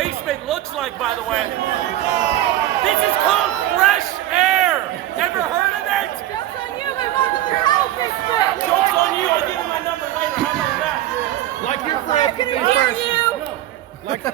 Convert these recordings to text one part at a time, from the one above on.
basement looks like, by the way. This is called fresh air. Ever heard of it? Joke's on you, my mom doesn't help this quick. Joke's on you. I'll give you my number later. How about that? Like your I friend. can hear you. Like.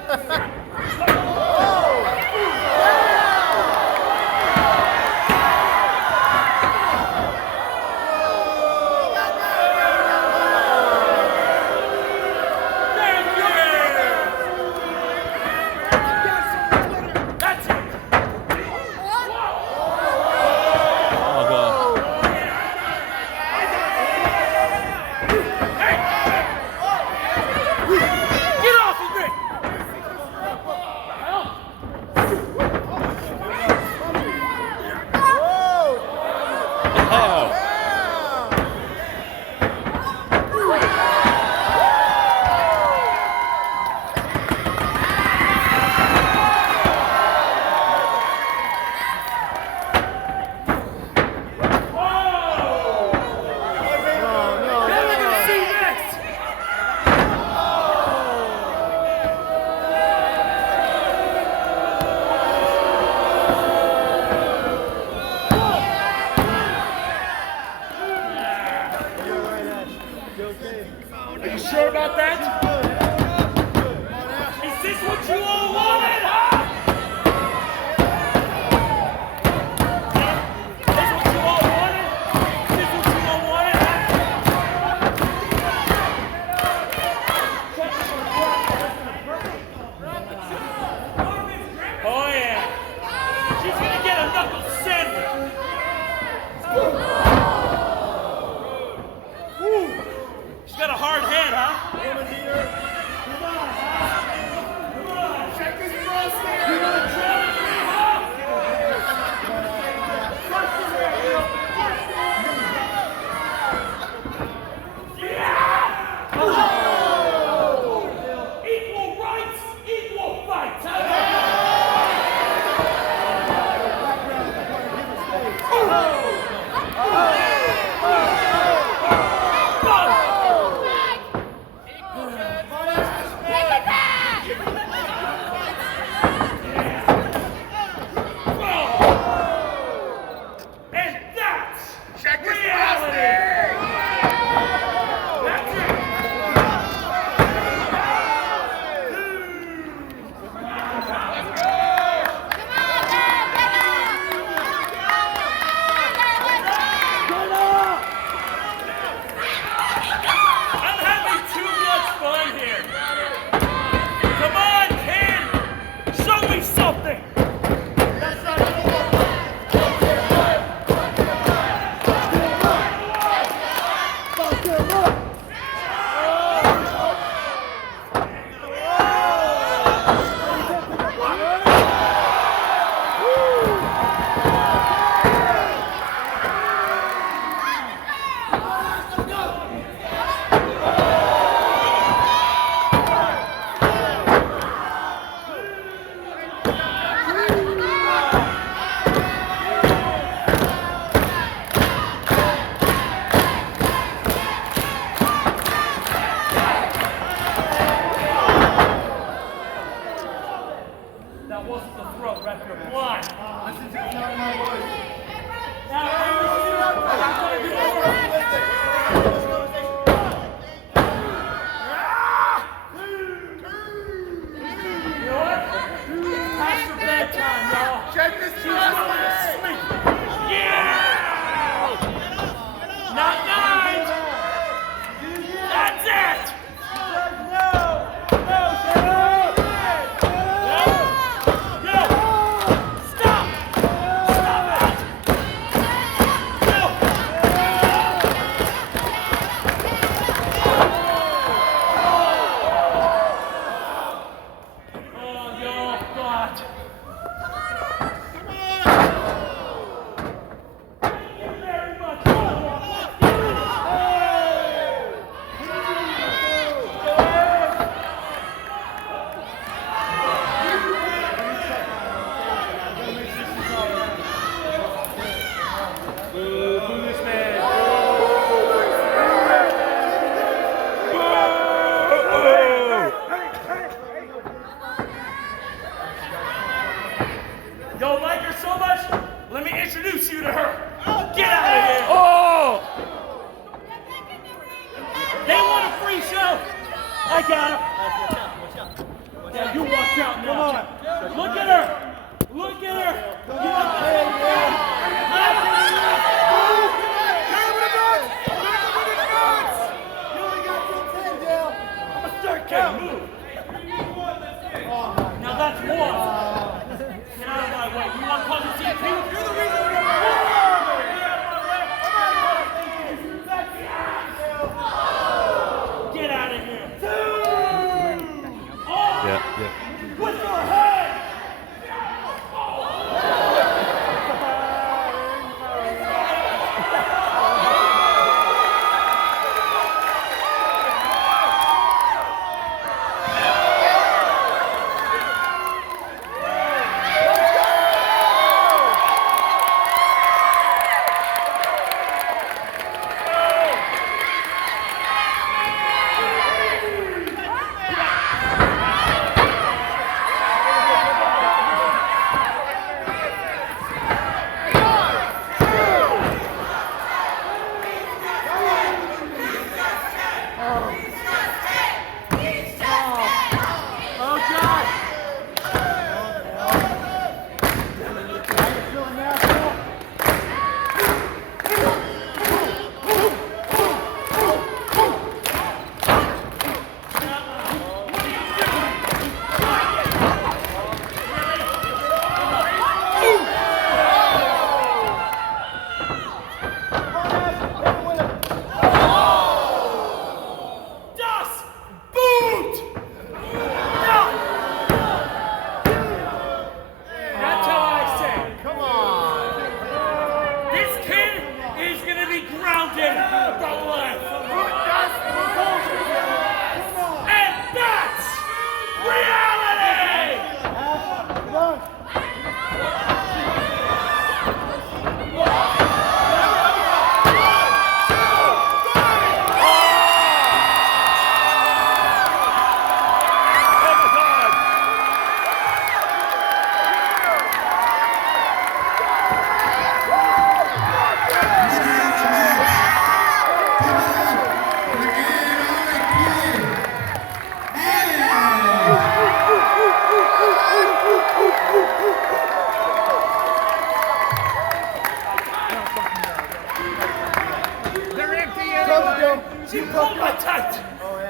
Now that's one. Get out of my way. You want to call the CP? You're the reason we're Get out of here. Yeah. With your head.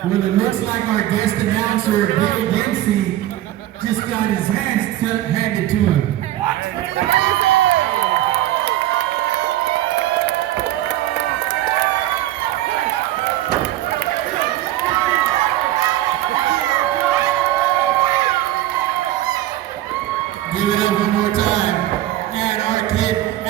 Well, it looks like our guest announcer, Bill Dempsey, just got his hands handed to him. Give it up one more time. And our kid